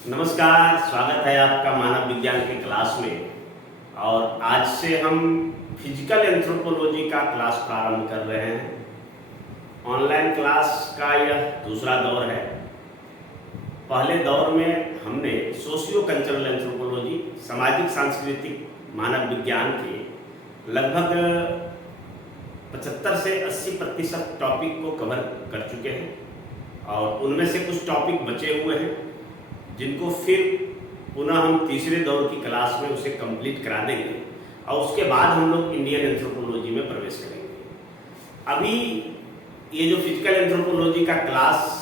नमस्कार, स्वागत है आपका मानव विज्ञान के क्लास में। और आज से हम फिजिकल एंथ्रोपोलॉजी का क्लास प्रारंभ कर रहे हैं। ऑनलाइन क्लास का यह दूसरा दौर है। पहले दौर में हमने सोशियो कल्चरल एंथ्रोपोलॉजी, सामाजिक सांस्कृतिक मानव विज्ञान के लगभग 75 से 80% टॉपिक को कवर कर चुके हैं और उनमें से कुछ टॉपिक बचे हुए हैं जिनको फिर पुनः हम तीसरे दौर की क्लास में उसे कंप्लीट करा देंगे और उसके बाद हम लोग इंडियन एंथ्रोपोलॉजी में प्रवेश करेंगे। अभी ये जो फिजिकल एंथ्रोपोलॉजी का क्लास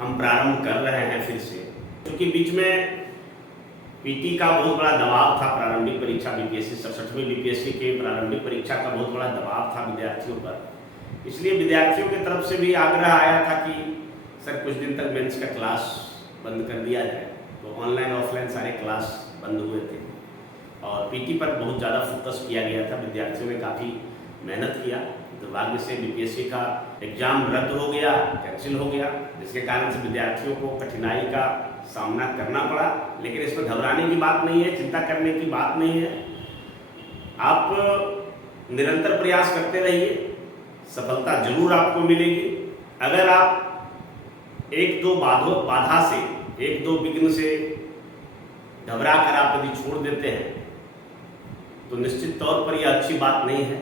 हम प्रारंभ कर रहे हैं फिर से, क्योंकि बीच में पीटी का बहुत बड़ा दबाव था। प्रारंभिक परीक्षा बीपीएससी 67वीं बीपीएससी के प्रारंभिक परीक्षा का बहुत बड़ा दबाव था विद्यार्थियों पर। इसलिए विद्यार्थियों की तरफ से भी आग्रह आया था कि सर कुछ दिन तक मेंस का क्लास बंद कर दिया जाए। तो ऑनलाइन ऑफलाइन सारे क्लास बंद हुए थे और पीटी पर बहुत ज़्यादा फोकस किया गया था। विद्यार्थियों ने काफ़ी मेहनत किया। दुर्भाग्य से बीपीएससी का एग्ज़ाम रद्द हो गया, कैंसिल हो गया, जिसके कारण से विद्यार्थियों को कठिनाई का सामना करना पड़ा। लेकिन इसमें घबराने की बात नहीं है, चिंता करने की बात नहीं है। आप निरंतर प्रयास करते रहिए, सफलता जरूर आपको मिलेगी। अगर आप एक दो बाधा से, एक दो विघ्न से घबरा कर आप यदि छोड़ देते हैं तो निश्चित तौर पर यह अच्छी बात नहीं है।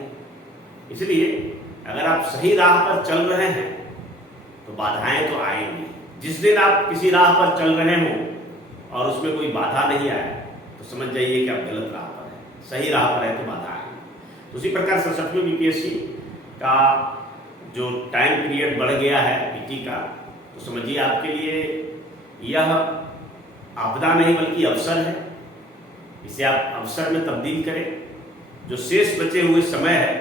इसलिए अगर आप सही राह पर चल रहे हैं तो बाधाएं तो आएंगी। जिस दिन आप किसी राह पर चल रहे हो और उसमें कोई बाधा नहीं आए तो समझ जाइए कि आप गलत राह पर हैं। सही राह पर है तो बाधा आएंगी। तो उसी प्रकार 67वीं बीपीएससी का जो टाइम पीरियड बढ़ गया है पीटी का, तो समझिए आपके लिए यह आपदा नहीं बल्कि अवसर है। इसे आप अवसर में तब्दील करें। जो शेष बचे हुए समय है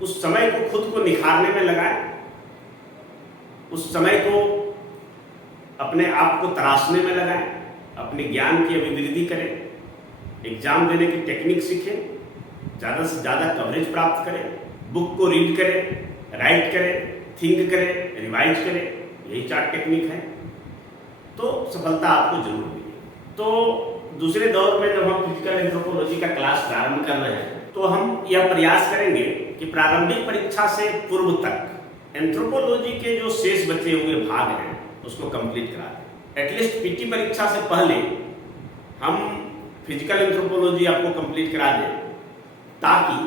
उस समय को खुद को निखारने में लगाएं। उस समय को अपने आप को तराशने में लगाएं। अपने ज्ञान की अभिवृद्धि करें। एग्जाम देने की टेक्निक सीखें। ज़्यादा से ज़्यादा कवरेज प्राप्त करें। बुक को रीड करें, राइट करें, थिंक करें, रिवाइज करें। यही 4 टेक्निक है तो सफलता आपको जरूर मिलेगी। तो दूसरे दौर में जब हम फिजिकल एंथ्रोपोलॉजी का क्लास प्रारंभ कर रहे हैं तो हम यह प्रयास करेंगे कि प्रारंभिक परीक्षा से पूर्व तक एंथ्रोपोलॉजी के जो शेष बचे हुए भाग हैं उसको कंप्लीट करा दें। एटलीस्ट पीटी परीक्षा से पहले हम फिजिकल एंथ्रोपोलॉजी आपको कंप्लीट करा दें, ताकि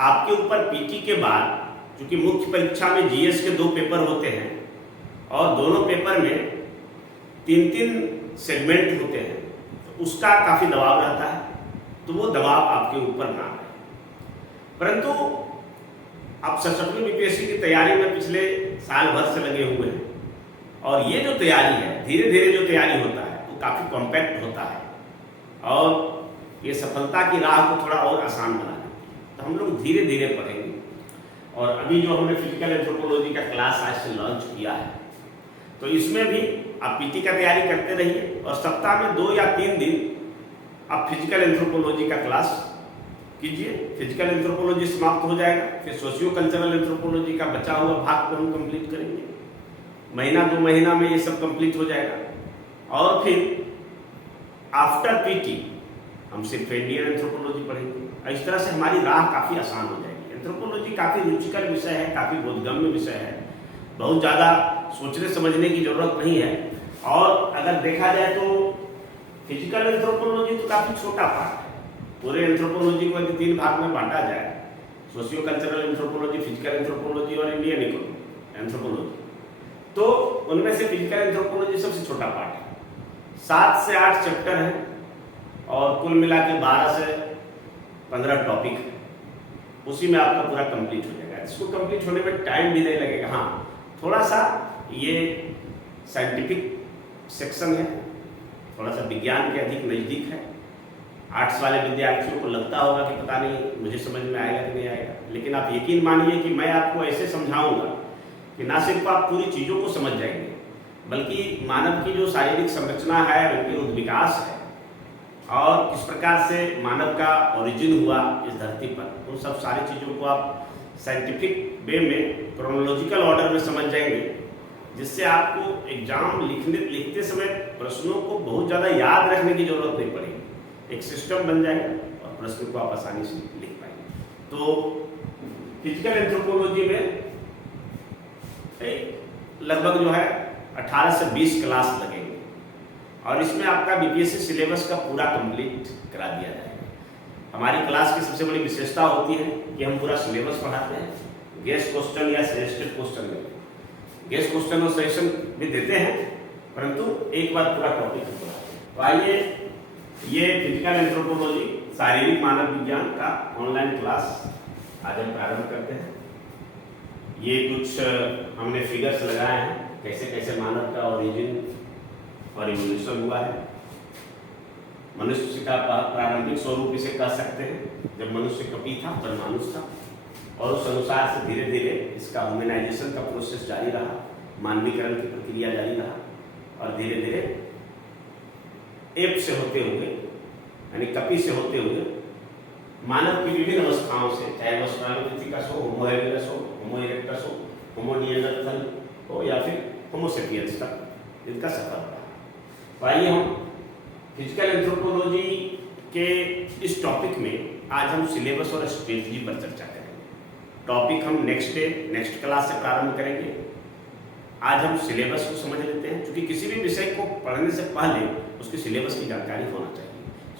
आपके ऊपर पीटी के बाद, क्योंकि मुख्य परीक्षा में जीएस के 2 पेपर होते हैं और दोनों पेपर में 3-3 सेगमेंट होते हैं, तो उसका काफ़ी दबाव रहता है। तो वो दबाव आपके ऊपर ना आए। परंतु आप 67वीं बीपीएससी की तैयारी में पिछले साल भर से लगे हुए हैं और ये जो तैयारी है, धीरे धीरे जो तैयारी होता है वो काफ़ी कॉम्पैक्ट होता है और ये सफलता की राह को थोड़ा और आसान बना देती है। तो हम लोग धीरे धीरे पढ़ेंगे। और अभी जो हमने फिजिकल एंथ्रोपोलॉजी का क्लास आज से लॉन्च किया है, तो इसमें भी आप पीटी का तैयारी करते रहिए और सप्ताह में 2 या 3 दिन आप फिजिकल एंथ्रोपोलॉजी का क्लास कीजिए। फिजिकल एंथ्रोपोलॉजी समाप्त हो जाएगा, फिर सोशियो कल्चरल एंथ्रोपोलॉजी का बचा हुआ भाग को हम कंप्लीट करेंगे। महीना 2 महीना में ये सब कंप्लीट हो जाएगा और फिर आफ्टर पीटी हम सिर्फ इंडियन एंथ्रोपोलॉजी पढ़ेंगे। इस तरह से हमारी राह काफ़ी आसान हो जाएगी। एंथ्रोपोलॉजी काफ़ी रुचिकर विषय है, काफ़ी बोधगम्य विषय है। बहुत ज़्यादा सोचने समझने की जरूरत नहीं है। और अगर देखा जाए तो फिजिकल एंथ्रोपोलॉजी तो काफ़ी छोटा पार्ट है। पूरे एंथ्रोपोलॉजी को यदि 3 भाग में बांटा जाए, socio cultural anthropology, physical anthropology और इंडियन एंथ्रोपोलॉजी, तो उनमें से फिजिकल एंथ्रोपोलॉजी सबसे छोटा पार्ट है। 7 से 8 चैप्टर हैं और कुल मिला के 12 से 15 टॉपिक है। उसी में आपका पूरा कंप्लीट हो जाएगा। इसको कंप्लीट होने में टाइम भी नहीं लगेगा। हाँ, थोड़ा सा ये साइंटिफिक सेक्शन है, थोड़ा सा विज्ञान के अधिक नज़दीक है। आर्ट्स वाले विद्यार्थियों को लगता होगा कि पता नहीं मुझे समझ में आएगा कि नहीं आएगा, लेकिन आप यकीन मानिए कि मैं आपको ऐसे समझाऊंगा कि ना सिर्फ आप पूरी चीज़ों को समझ जाएंगे, बल्कि मानव की जो शारीरिक संरचना है, उनके विकास है और किस प्रकार से मानव का ओरिजिन हुआ इस धरती पर, उन सब सारी चीज़ों को आप साइंटिफिक वे में क्रोनोलॉजिकल ऑर्डर में समझ जाएंगे जिससे आपको एग्जाम लिखते समय प्रश्नों को बहुत ज़्यादा याद रखने की जरूरत नहीं पड़ेगी। एक सिस्टम बन जाएगा और प्रश्न को आप आसानी से लिख पाएंगे। तो फिजिकल एंथ्रोपोलॉजी में लगभग जो है 18 से 20 क्लास लगेंगे और इसमें आपका बीपीएससी सिलेबस का पूरा कंप्लीट करा दिया जाएगा। हमारी क्लास की सबसे बड़ी विशेषता होती है कि हम पूरा सिलेबस पढ़ाते हैं, गेस्ट क्वेश्चन या सजेस्टेड क्वेश्चन में गेस्ट क्वेश्चन और सजेशन भी देते हैं, परंतु एक बार पूरा टॉपिक पढ़ाते हैं। तो आइए ये फिजिकल एंथ्रोपोलॉजी शारीरिक मानव विज्ञान का ऑनलाइन क्लास आज हम प्रारंभ करते हैं। ये कुछ हमने फिगर्स लगाए हैं, कैसे कैसे मानव का ओरिजिन और इवोल्यूशन हुआ है। मनुष्य का प्रारंभिक स्वरूप इसे कह सकते हैं, जब मनुष्य कपी था, परमाणुष था, और उस अनुसार से धीरे धीरे इसका ह्यूमनाइजेशन का प्रोसेस जारी रहा, मानवीकरण की प्रक्रिया जारी रहा, और धीरे धीरे एप से होते हुए यानी कपी से होते हुए मानव की विभिन्न अवस्थाओं से, चाहे वह ऑस्ट्रालोपिथेकस हो, होमो हेबिलिस हो, होमो इरेक्टस हो, होमो निएंडरथल हो या फिर होमो सेपियंस तक इनका सफर रहा। तो आइए हम फिजिकल एंथ्रोपोलॉजी के इस टॉपिक में आज हम सिलेबस और स्ट्रेटजी पर चर्चा करेंगे। टॉपिक हम नेक्स्ट क्लास से प्रारंभ करेंगे। आज हम सिलेबस को समझ लेते हैं, क्योंकि किसी भी विषय को पढ़ने से पहले उसकी सिलेबस की जानकारी होना चाहिए,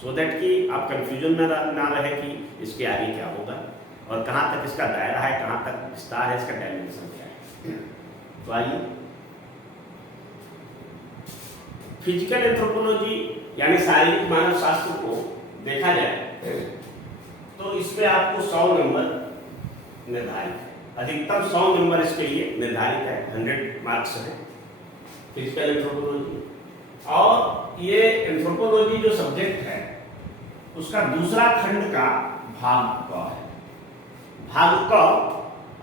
सो दैट कि आप कंफ्यूजन में ना रहे कि इसके आगे क्या होगा और कहाँ तक इसका दायरा है, कहाँ तक विस्तार है, इसका डायमेंशन क्या है। तो आइए फिजिकल एंथ्रोपोलॉजी यानी शारीरिक मानव शास्त्र को देखा जाए तो इसमें आपको 100 नंबर निर्धारित है, अधिकतम 100 नंबर इसके लिए निर्धारित है, 100 मार्क्स है फिजिकल एंथ्रोपोलॉजी। और ये एंथ्रोपोलॉजी जो सब्जेक्ट है उसका दूसरा खंड का भाग क है। भाग क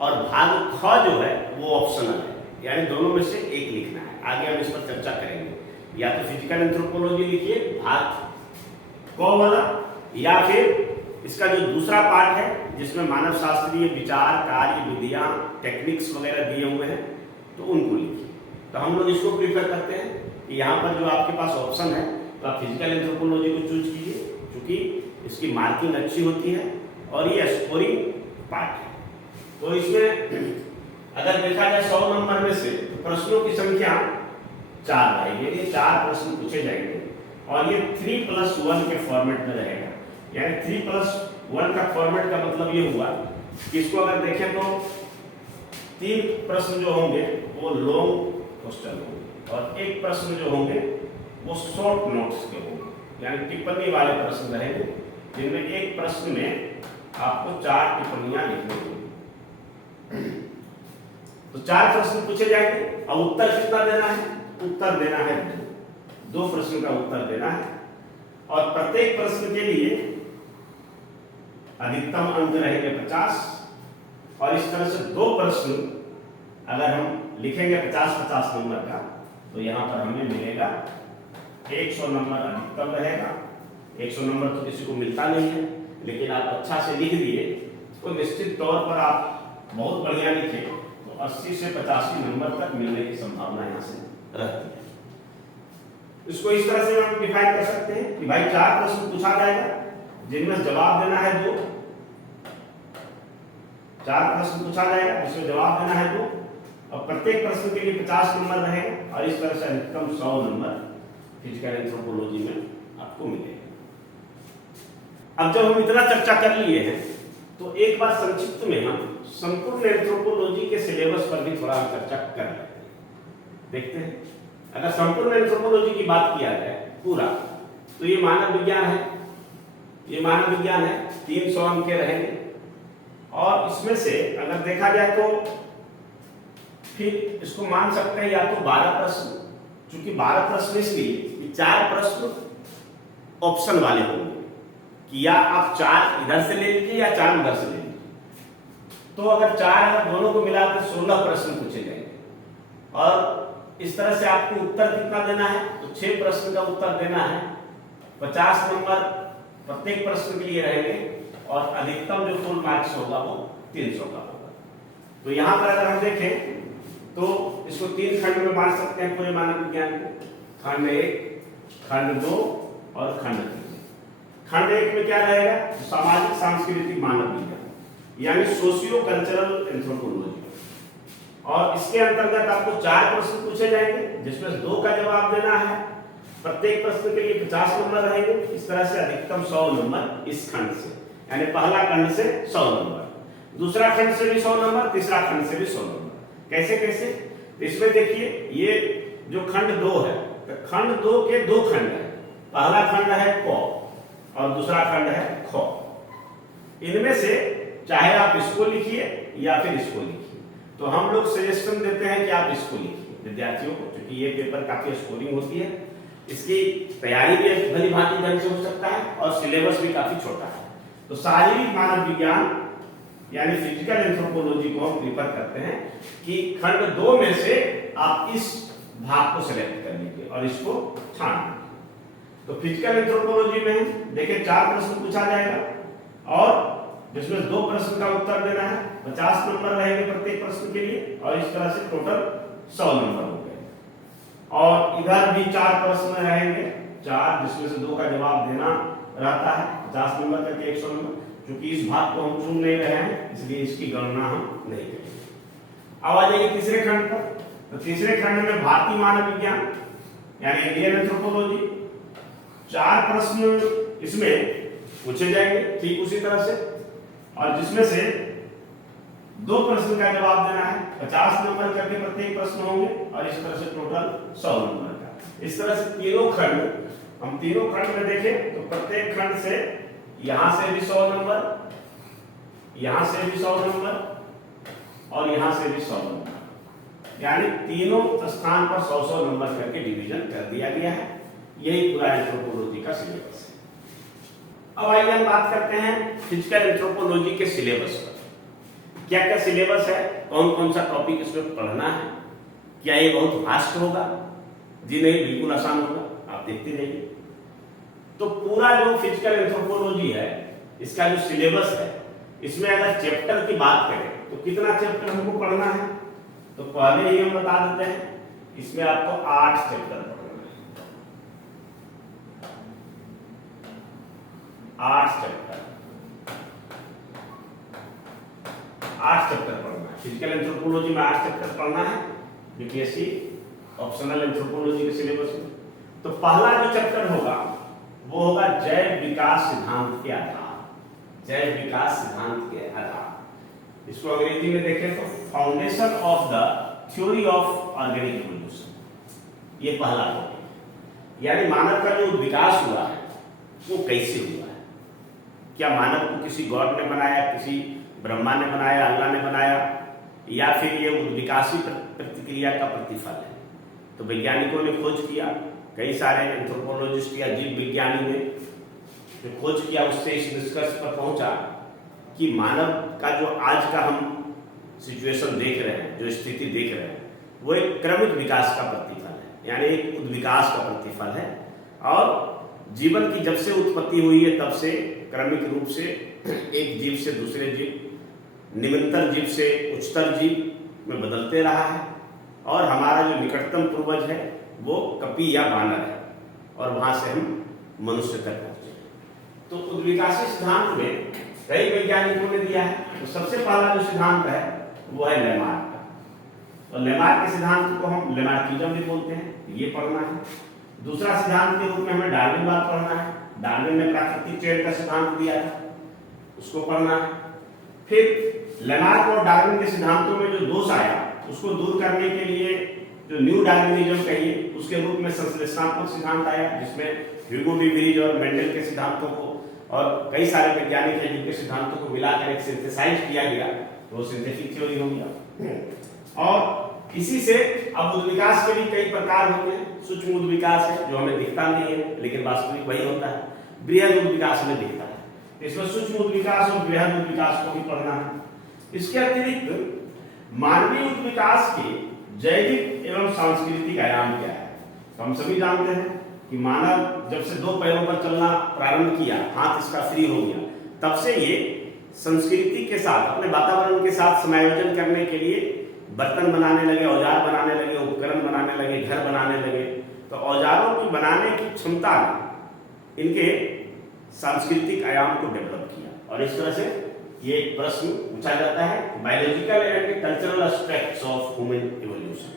और भाग ख जो है वो ऑप्शनल है, यानी दोनों में से एक लिखना है। आगे हम इस पर चर्चा करेंगे, या तो फिजिकल एंथ्रोपोलॉजी लिखिए भाग क वाला, या फिर इसका जो दूसरा पार्ट है जिसमें मानव शास्त्रीय विचार, कार्य, विधियां, टेक्निक्स वगैरह दिए हुए हैं, तो उनको लिखिए। तो हम लोग इसको प्रीफर करते हैं कि यहाँ पर जो आपके पास ऑप्शन है तो आप फिजिकल एंथ्रोपोलॉजी को चूज कीजिए, क्योंकि इसकी मार्किंग अच्छी होती है और ये स्कोरिंग पार्ट है। तो इसमें अगर देखा जाए 100 नंबर में से तो प्रश्नों की संख्या 4 रहेगी, 4 प्रश्न पूछे जाएंगे और ये 3+1 के फॉर्मेट में रहेगा। यानी 3+1 का फॉर्मेट का मतलब ये हुआ कि इसको अगर देखें तो 3 प्रश्न जो होंगे वो लॉन्ग क्वेश्चन होंगे और एक प्रश्न जो होंगे वो शॉर्ट नोट्स के होंगे, यानी टिप्पणी वाले प्रश्न रहेंगे, जिनमें एक प्रश्न में आपको 4 टिप्पणियां लिखनी होंगी। तो 4 प्रश्न पूछे जाएंगे और उत्तर कितना देना है? उत्तर देना है 2 प्रश्न का उत्तर देना है, और प्रत्येक प्रश्न के लिए अधिकतम अंक रहेंगे 50, और इस तरह से 2 प्रश्न अगर हम लिखेंगे 50-50 नंबर का, तो यहाँ पर हमें मिलेगा 100 नंबर अधिकतम रहेगा। 100 नंबर तो किसी को मिलता नहीं है, लेकिन आप अच्छा से लिख दिए तो निश्चित तौर पर आप बहुत बढ़िया लिखे तो 80 से 85 नंबर तक मिलने की संभावना यहाँ से रहती है। इसको इस तरह से हम डिफाइन कर सकते हैं कि भाई 4 प्रश्न पूछा जाएगा जिनमें जवाब देना है 2। 4 प्रश्न पूछा जाएगा जिसमें जवाब देना है 2, और प्रत्येक प्रश्न के लिए 50 नंबर रहेगा, और इस तरह से अधिकतम 100 नंबर फिजिकल एंथ्रोपोलॉजी में आपको मिलेगा। अब जब हम इतना चर्चा कर लिए हैं तो एक बार संक्षिप्त में हम संपूर्ण एंथ्रोपोलॉजी के सिलेबस पर भी थोड़ा चर्चा कर लेते हैं। देखते हैं, अगर संपूर्ण एंथ्रोपोलॉजी की बात किया जाए पूरा, तो ये मानव विज्ञान है, ये मानव विज्ञान है, 300 अंक के रहेंगे, और इसमें से अगर देखा जाए तो फिर इसको मान सकते हैं या तो 12 प्रश्न, चूंकि 12 प्रश्न इसलिए 4 प्रश्न ऑप्शन वाले होंगे कि या आप 4 इधर से ले लीजिए या 4 उधर से ले लीजिए। तो अगर 4 दोनों को मिलाकर 16 प्रश्न पूछे जाएंगे, और इस तरह से आपको उत्तर कितना देना है? तो 6 प्रश्न का उत्तर देना है, 50 नंबर प्रत्येक प्रश्न के लिए रहेंगे, और अधिकतम जो फुल मार्क्स होगा वो 300 का होगा। तो यहाँ पर अगर हम देखें तो इसको 3 खंड में बांट सकते हैं पूरे मानव विज्ञान को, खंड 1, खंड 2 और खंड 3। खंड 1 में क्या रहेगा? सामाजिक सांस्कृतिक मानव विज्ञान यानी सोशियो कल्चरल एंथ्रोपोलॉजी, और इसके अंतर्गत आपको 4 प्रश्न पूछे जाएंगे जिसमें 2 का जवाब देना है। प्रत्येक प्रश्न के लिए 50 नंबर रहेंगे। इस तरह से अधिकतम 100 नंबर इस खंड से, यानी पहला खंड से 100 नंबर, दूसरा खंड से भी 100 नंबर, तीसरा खंड से भी 100 नंबर। कैसे कैसे? इसमें देखिए, ये जो खंड 2 है, तो खंड 2 के 2 खंड है। पहला खंड है क और दूसरा खंड है ख। इनमें से चाहे आप इसको लिखिए या फिर इसको लिखिए, तो हम लोग सजेशन देते हैं कि आप इसको लिखिए विद्यार्थियों को, क्योंकि ये पेपर काफी स्कोरिंग होती है, इसकी तैयारी भी भली भांति ढंग से हो सकता है और सिलेबस भी काफी छोटा है। तो शारीरिक मानव विज्ञान यानी फिजिकल एंथ्रोपोलॉजी को हम प्रीफर करते हैं कि खंड 2 में से आप इस भाग को सिलेक्ट कर लीजिए और इसको छान लीजिए। तो फिजिकल एंथ्रोपोलॉजी में देखिए 4 प्रश्न पूछा जाएगा और जिसमें 2 प्रश्न का उत्तर देना है। 50 नंबर रहेंगे प्रत्येक प्रश्न के लिए और इस तरह से टोटल 100 नंबर हो गए। और इधर भी 4 प्रश्न रहेंगे, 4 जिसमें से 2 का जवाब देना रहता है। 50 नंबर करके 100 नंबर। क्योंकि इस भाग को हम चुन नहीं रहे हैं इसलिए इसकी गणना हम नहीं करेंगे। अब आ जाइए तीसरे खंड पर। तो तीसरे खंड में भारतीय मानव विज्ञान यानी इंडियन एंथ्रोपोलॉजी, 4 प्रश्न इसमें पूछे जाएंगे ठीक उसी तरह से, और जिसमें से 2 प्रश्न का जवाब देना है। 50 नंबर करके प्रत्येक प्रश्न होंगे और इस तरह से टोटल 100 नंबर का। इस तरह से तीनों खंड, हम तीनों खंड में देखें तो प्रत्येक खंड से यहां से भी 100 नंबर, यहां से भी 100 नंबर और यहां से भी 100 नंबर, यानी तीनों स्थान पर 100-100 नंबर करके डिवीजन कर दिया गया है। यही पूरा एंथ्रोपोलॉजी का सिलेबस है। अब आइए हम बात करते हैं फिजिकल एंथ्रोपोलॉजी के सिलेबस पर। क्या क्या सिलेबस है, कौन कौन सा टॉपिक इसमें पढ़ना है, क्या ये बहुत वास्ट होगा? जी नहीं, बिल्कुल आसान होगा, आप देखते जाइए। तो पूरा जो फिजिकल एंथ्रोपोलॉजी है, इसका जो सिलेबस है, इसमें अगर चैप्टर की बात करें तो कितना चैप्टर हमको पढ़ना है, तो पहले ही हम बता देते हैं, इसमें आपको 8 चैप्टर पढ़ना है। 8 चैप्टर पढ़ना है। फिजिकल एंथ्रोपोलॉजी में 8 चैप्टर पढ़ना है, बीपीएससी ऑप्शनल एंथ्रोपोलॉजी के सिलेबस में। तो पहला जो चैप्टर होगा वो होगा जैव विकास सिद्धांत के आधार। जैव विकास सिद्धांत के आधार, इसको अंग्रेजी में देखें तो foundation of the theory of organic evolution. ये पहला टॉपिक, यानी मानव का जो विकास हुआ है वो कैसे हुआ है। क्या मानव को किसी गॉड ने बनाया, किसी ब्रह्मा ने बनाया, अल्लाह ने बनाया, या फिर ये विकासी प्रतिक्रिया का प्रतिफल है? तो वैज्ञानिकों ने खोज किया, कई सारे एंथ्रोपोलॉजिस्ट या जीव विज्ञानी ने जो खोज किया उससे इस निष्कर्ष पर पहुंचा कि मानव का जो आज का हम सिचुएशन देख रहे हैं, जो स्थिति देख रहे हैं, वो एक क्रमिक विकास का प्रतिफल है, यानी एक उद्विकास का प्रतिफल है। और जीवन की जब से उत्पत्ति हुई है तब से क्रमिक रूप से एक जीव से दूसरे जीव, निम्नतर जीव से उच्चतर जीव में बदलते रहा है। और हमारा जो निकटतम पूर्वज है वो कपी या बानर है, और वहां से हम मनुष्य तक पहुंचे। तो उद्विकासी सिद्धांत में कई वैज्ञानिकों ने दिया है। तो सबसे पहला जो सिद्धांत है वो है लेमार्क का। और लेमार्क के सिद्धांत को हम लेमार्किज्म भी बोलते हैं, ये पढ़ना है। दूसरा सिद्धांत के रूप में हमें डार्विनवाद पढ़ना है। डार्विन ने प्राकृतिक चयन का सिद्धांत दिया था, उसको पढ़ना है। फिर लेमार्क और डार्विन के सिद्धांतों में जो दोष आया उसको दूर करने के लिए जो न्यू डार्विनिज्म कहिए, उसके रूप में संश्लेषणात्मक सिद्धांत आया, जिसमें ह्यूगो डी व्रीज और मेंडल के सिद्धांतों को और कई सारे वैज्ञानिक हैं जिनके सिद्धांतों को मिलाकर एक सिंथेसाइज किया गया, तो सिंथेटिक थ्योरी हो गया। और इसी से अब उद्विकास के भी कई प्रकार होते हैं। सूक्ष्म उद्विकास है जो हमें दिखता नहीं है लेकिन वास्तविक वही होता है। बृहद उद्विकास हमें दिखता है। इसमें सूक्ष्म उद्विकास और बृहद उद्विकास को भी पढ़ना है। इसके अतिरिक्त मानवीय उद्विकास के जैविक एवं सांस्कृतिक आयाम क्या है। तो हम सभी जानते हैं कि मानव जब से 2 पैरों पर चलना प्रारंभ किया, हाथ इसका फ्री हो गया, तब से ये संस्कृति के साथ, अपने वातावरण के साथ समायोजन करने के लिए बर्तन बनाने लगे, औजार बनाने लगे, उपकरण बनाने लगे, घर बनाने लगे, तो औजारों की बनाने की क्षमता ने इनके सांस्कृतिक आयाम को डेवलप किया। और इस तरह से ये एक प्रश्न पूछा जाता है, biological and cultural aspects of human evolution.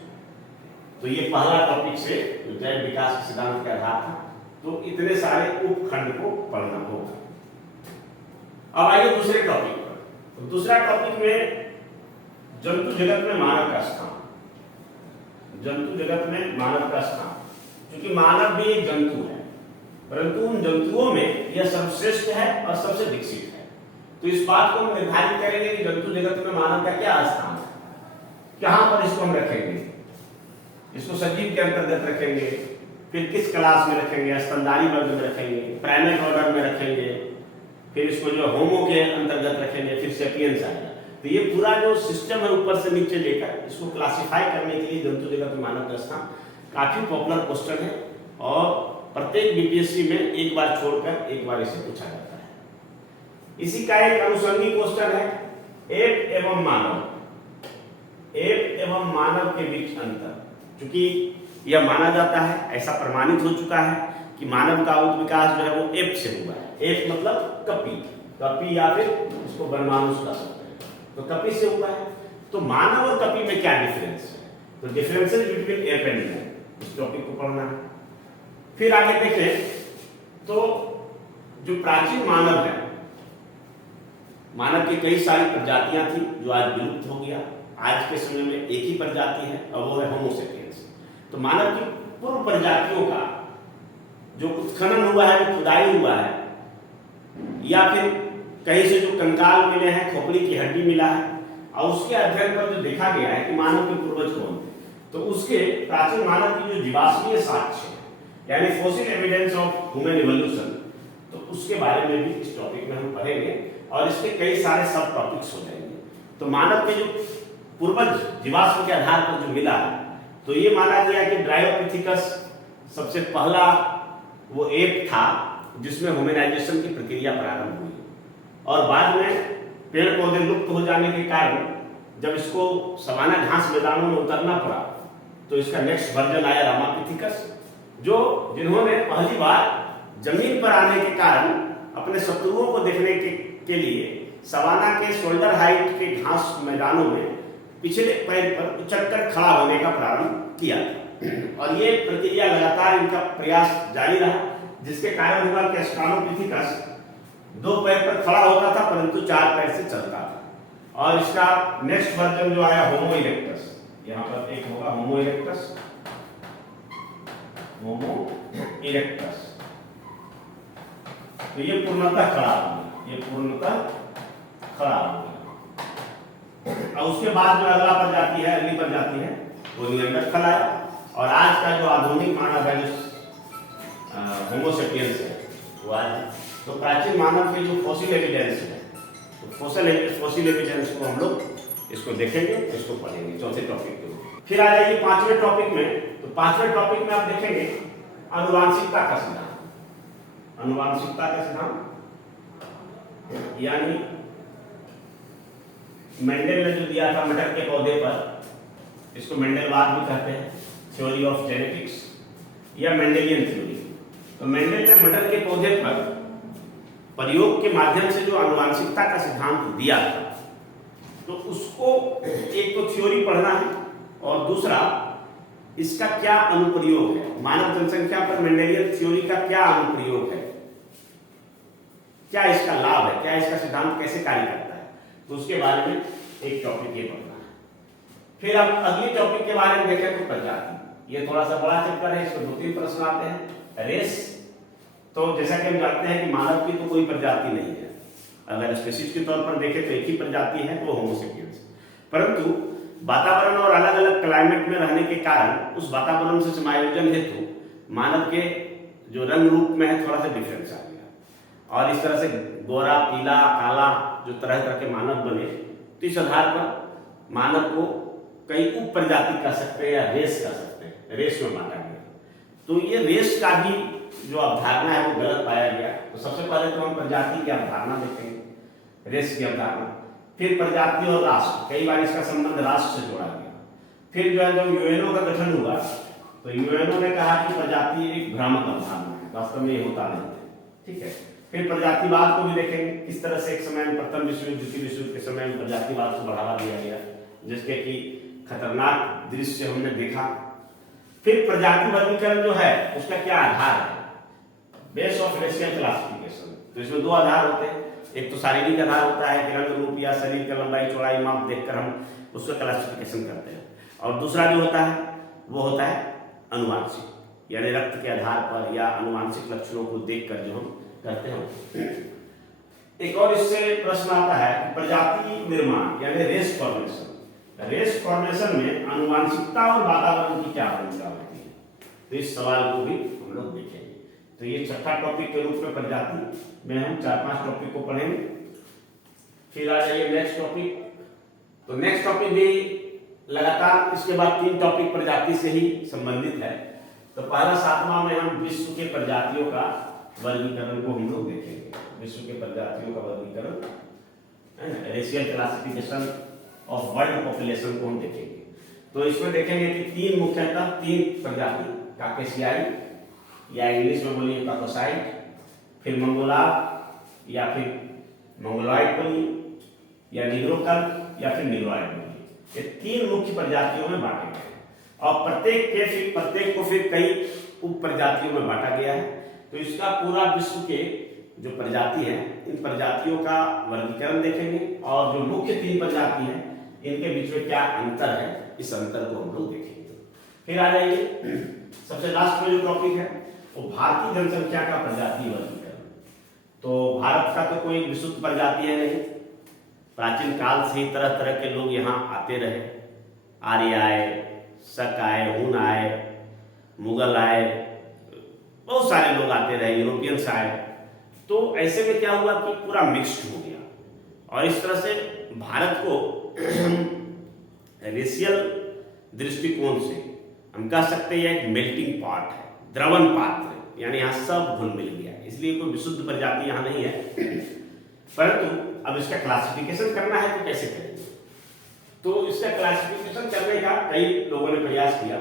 तो ये पहला टॉपिक से जैव विकास के सिद्धांत का आधार था। तो इतने सारे उपखंड को पढ़ना होगा। अब आइए दूसरे टॉपिक पर। तो दूसरा टॉपिक में जंतु जगत में मानव का स्थान। जंतु जगत में मानव का स्थान, क्योंकि मानव भी एक जंतु है, परंतु उन जंतुओं में यह सर्वश्रेष्ठ है और सबसे विकसित है। तो इस बात को हम निर्धारित करेंगे कि जंतु जगत में मानव का क्या स्थान है, कहां पर इसको हम रखेंगे। इसको सजीव के अंतर्गत रखेंगे, फिर किस क्लास में रखेंगे, स्तनधारी वर्ग में रखेंगे, प्राइमेट ऑर्डर में रखेंगे, फिर इसको जो होमो के अंतर्गत रखेंगे, फिर सेपियंस आएगा। तो ये पूरा जो सिस्टम है ऊपर से नीचे लेकर इसको क्लासिफाई करने के लिए जंतु जगत में मानव का स्थान काफी पॉपुलर क्वेश्चन है और प्रत्येक बीपीएससी में एक बार छोड़कर एक बार इसे पूछा जाता है। इसी का एक अनुषंगी क्वेश्चन है, एप एवं मानव। एप एवं मानव के बीच अंतर, क्योंकि यह माना जाता है, ऐसा प्रमाणित हो चुका है कि मानव का विकास जो है वो एप से हुआ है। एप मतलब कपी या फिर इसको वनमानुष कह सकते हैं। तो कपी से हुआ है। तो मानव और कपी में क्या डिफरेंस है? तो differences between app and man, इस टॉपिक को पढ़ना है। फिर आगे देखें तो जो प्राचीन मानव है, मानव की कई सारी प्रजातियां थी जो आज विलुप्त हो गया। आज के समय में एक ही प्रजाति है और वो है होमो सेपियंस। तो मानव की पूर्व प्रजातियों का जो उत्खनन हुआ है, जो खुदाई हुआ है, या फिर कहीं से जो कंकाल मिले हैं, खोपड़ी की हड्डी मिला है, और उसके अध्ययन पर जो देखा गया है कि मानव के पूर्वज कौन थे, तो उसके प्राचीन मानव की जो जीवाश्मीय साक्ष्य है, यानी fossil evidence of human evolution, तो उसके बारे में भी इस टॉपिक में हम पढ़ेंगे और इसके कई सारे सब टॉपिक्स हो जाएंगे। तो मानव के जो पूर्वज जीवाश्म के आधार पर जो मिला है, तो ये माना गया कि ड्रायोपिथिकस सबसे पहला वो एप था जिसमें ह्यूमनाइजेशन की प्रक्रिया प्रारंभ हुई, और बाद में पेड़ पौधे लुप्त हो जाने के कारण जब इसको सवाना घास मैदानों में उतरना पड़ा, तो इसका नेक्स्ट वर्जन आया रामापिथिकस, जो जिन्होंने पहली बार जमीन पर आने के कारण अपने शत्रुओं को देखने के लिए सवाना के शोल्डर हाइट के घास मैदानों में पिछले पैर पर उचककर खड़ा होने का प्रारंभ किया। और ये प्रक्रिया लगातार इनका प्रयास जारी रहा, जिसके कारण हुआ कि ऑस्ट्रालोपिथिकस 2 पैर पर खड़ा होता था परंतु 4 पैर से चलता था। और इसका नेक्स्ट वर्जन जो आया होमो इरेक्टस, यहाँ पर एक होगा होमो इरेक्टस, होमो इरेक्टस। तो ये पूर्णतः खड़ा हो गया, ये पूर्णतः खड़ा हो गया। और उसके बाद जो अगला प्रजाति है, अगली प्रजाति है, वो निएंडरथल आया। और आज का जो आधुनिक मानव है, जो होमो सेपियंस है, वो आज। तो प्राचीन मानव के जो फॉसिल एविडेंस है, तो फॉसिल एविडेंस को हम लोग इसको देखेंगे, इसको पढ़ेंगे चौथे टॉपिक के। फिर आ जाइए 5वें टॉपिक में। तो 5वें टॉपिक में आप देखेंगे आनुवांशिकता का सिद्धांत। आनुवांशिकता का सिद्धांत यानी मेंडल ने जो दिया था मटर के पौधे पर, इसको मेंडलवाद भी कहते हैं, थ्योरी ऑफ जेनेटिक्स या मेंडेलियन थ्योरी। तो मेंडल ने मटर के पौधे पर प्रयोग के माध्यम से जो आनुवांशिकता का सिद्धांत दिया था, तो उसको एक तो थ्योरी पढ़ना है और दूसरा इसका क्या अनुप्रयोग है, मानव जनसंख्या पर मेंडेलियन थ्योरी का क्या अनुप्रयोग है, क्या इसका लाभ है, क्या इसका सिद्धांत कैसे कार्य करता है, तो उसके बारे में एक टॉपिक ये पढ़ना है। फिर अब अगली टॉपिक के बारे में देखें तो प्रजाति। ये थोड़ा सा बड़ा चैप्टर है, इसमें 2-3 प्रश्न आते हैं। रेस, तो जैसा कि हम जानते हैं कि मानव की तो कोई प्रजाति नहीं है, अगर स्पीशीज के तौर पर देखें तो एक ही प्रजाति है, वो होमो सेपियंस। परंतु वातावरण और अलग अलग क्लाइमेट में रहने के कारण उस वातावरण से समायोजन हेतु मानव के जो रंग रूप में है थोड़ा सा डिफरेंस आ गया, और इस तरह से गोरा, पीला, काला जो तरह तरह के मानव बने, तो इस आधार पर मानव को कई उप प्रजाति कह सकते हैं या रेस कह सकते हैं, रेस में बांटा गया। तो ये रेस का भी जो अवधारणा है वो गलत पाया गया। तो सबसे पहले तो हम प्रजाति की अवधारणा देखेंगे, रेस की अवधारणा, फिर प्रजाति और राष्ट्र। कई बार इसका संबंध राष्ट्र से जोड़ा गया, फिर जो है जब यूएनओ का गठन हुआ तो यूएनओ ने कहा कि प्रजाति एक भ्रामक अवधारणा है, वास्तव में ये होता नहीं है, ठीक है। फिर प्रजातिवाद को भी देखेंगे, किस तरह से एक समय में प्रथम विश्व युद्ध, द्वितीय विश्व युद्ध के समय में प्रजातिवाद को बढ़ावा दिया गया, जिसके कि खतरनाक दृश्य हमने देखा। फिर प्रजाति वर्गीकरण जो है उसका क्या आधार है, बेस ऑफ रेशियल क्लासिफिकेशन। तो इसमें दो आधार होते हैं, एक तो शारीरिक आधार होता है कि रंग रूप या शरीर का लंबाई चौड़ाई माप देखकर हम उसका क्लासिफिकेशन करते हैं, और दूसरा जो होता है वो होता है अनुवांशिक, यानी रक्त के आधार पर या अनुवांशिक लक्षणों को देखकर जो हम करते हैं। एक और इससे प्रश्न आता है कि प्रजाति निर्माण यानी रेस फॉर्मेशन, रेस फॉर्मेशन में अनुवांशिकता और वातावरण की क्या भूमिका होती है, तो इस सवाल को भी हम लोग देखेंगे। तो ये छठा टॉपिक के रूप में प्रजाति में हम 4-5 टॉपिक को पढ़ेंगे। फिर आ जाइए नेक्स्ट टॉपिक। तो नेक्स्ट टॉपिक भी लगातार इसके बाद 3 टॉपिक प्रजाति से ही संबंधित है। तो पहला 7वां में हम विश्व के प्रजातियों का वर्गीकरण को हम लोग देखेंगे, विश्व के प्रजातियों का वर्गीकरण है ना, racial classification of world population को हम देखेंगे। तो इसमें देखेंगे कि 3 मुख्यतः 3 प्रजाति, काकेशियाई या इंग्लिश में बोलिए काकोसाइट, फिर मंगोलार्ड या फिर मंगोलॉइड बोलिए, या निग्रोकल्प या फिर निग्रोइड बोलिए, ये 3 मुख्य प्रजातियों में बांटे गए और प्रत्येक को फिर कई उप प्रजातियों में बांटा गया है। तो इसका पूरा विश्व के जो प्रजाति है, इन प्रजातियों का वर्गीकरण देखेंगे और जो मुख्य 3 प्रजाति हैं इनके बीच में क्या अंतर है, इस अंतर को हम लोग देखेंगे। फिर आ जाइए सबसे लास्ट में जो टॉपिक है वो भारतीय जनसंख्या का प्रजाति वर्गीकरण। तो भारत का तो कोई विशुद्ध प्रजाति है नहीं, प्राचीन काल से ही तरह तरह के लोग यहाँ आते रहे, आर्य आए, शक आए, हुन आए, मुगल आए, बहुत सारे लोग आते रहे, यूरोपियंस आए। तो ऐसे में क्या हुआ कि पूरा मिक्स्ड हो गया और इस तरह से भारत को रेशियल दृष्टिकोण से हम कह सकते हैं एक मेल्टिंग पॉट है, द्रवन पात्र, यानी यहाँ सब घुल मिल गया, इसलिए कोई विशुद्ध प्रजाति यहाँ नहीं है। परंतु अब इसका क्लासिफिकेशन करना है तो कैसे करेंगे, तो इसका क्लासिफिकेशन करने का कई लोगों ने प्रयास किया।